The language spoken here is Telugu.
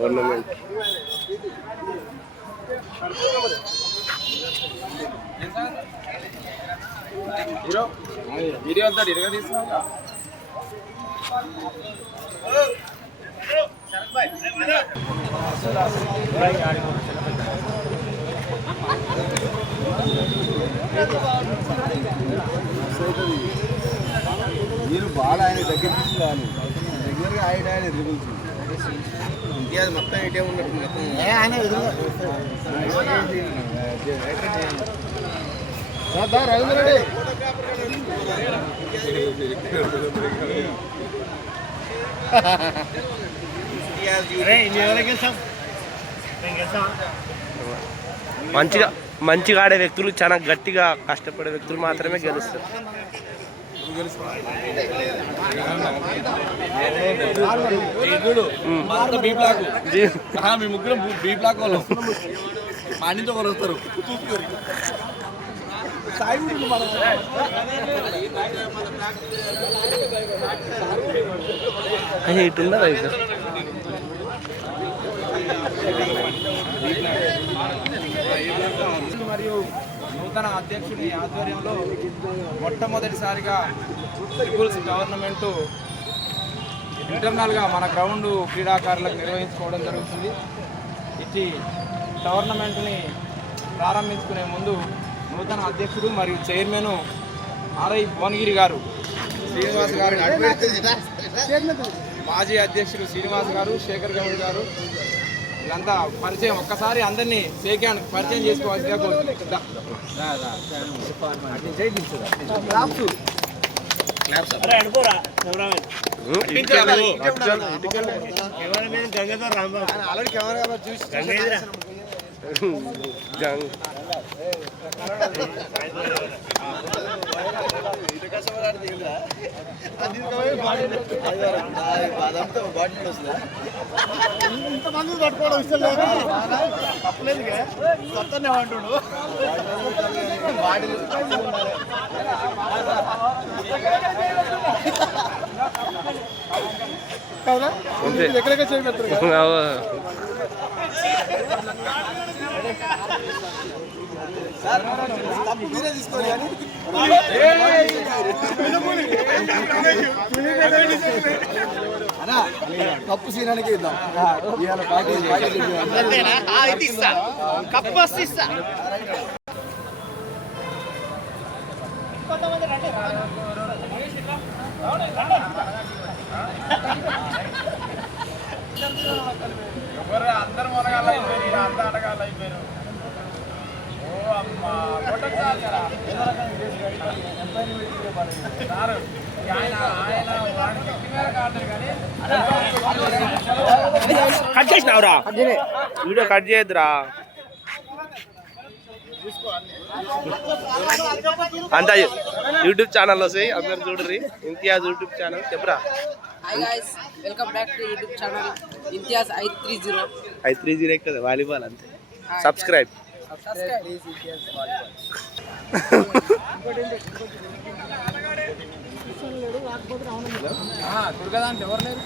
టోర్నమెంట్ హీరో వీడియో అంతా ఇరగా తీసుకున్నా మీరు బాగా ఆయన దగ్గర తీసుకోవాలి రెగ్యులర్గా ఆయన ఆయన ఎదుగుతుంది ఇండియా మొత్తం ఉన్నట్టు మొత్తం. ఆయన రవీంద్రెడ్డి మంచిగా మంచిగా ఆడే వ్యక్తులు చాలా గట్టిగా కష్టపడే వ్యక్తులు మాత్రమే గెలుస్తారు. మీ ముగ్గురు బీ బ్లాక్ వాళ్ళు. మా నుంచి ఒకరు వస్తారు ఇటు ఇక మరియు నూతన అధ్యక్షుడి ఆధ్వర్యంలో మొట్టమొదటిసారిగా ట్రిపుల్స్ గవర్నమెంట్ ఇంటర్నల్గా మన గ్రౌండ్ క్రీడాకారులకు నిర్వహించుకోవడం జరుగుతుంది. ఇట్టి టోర్నమెంట్ని ప్రారంభించుకునే ముందు నూతన అధ్యక్షుడు మరియు చైర్మన్ ఆర్ఐ భువనగిరి గారు శ్రీనివాస్ గారు మాజీ అధ్యక్షుడు శ్రీనివాస్ గారు శేఖర్ గౌడ్ గారు వీళ్ళంతా పరిచయం. ఒక్కసారి అందరినీ షేక్ హ్యాండ్ పరిచయం చేసుకోవాల్సిగా కోరుతున్నాను. ఇంతమంది పట్టుకోవడం ఇష్టం లేదు? తప్పలేదు సత్తనే అంటుడు. కదా. ఎక్కడెక్కడ కప్పు సీనానికి ఇద్దాం కప్పు సీనానికి ఇద్దాం ఇవాళ రండి. కట్ చేసినావురా? వీడియో కట్ చేయొద్దురా. అంతా యూట్యూబ్ ఛానల్ వస్తాయి అందరు చూడరి ఇంతియాజ్ యూట్యూబ్ ఛానల్. చెప్పరా. Hi welcome back to YouTube channel Imtiaz I three zero ఐదు త్రీ జీరో కదా వాలీబాల్ అంతే. సబ్స్క్రైబ్ దుర్గదా అంటే ఎవరు లేరు?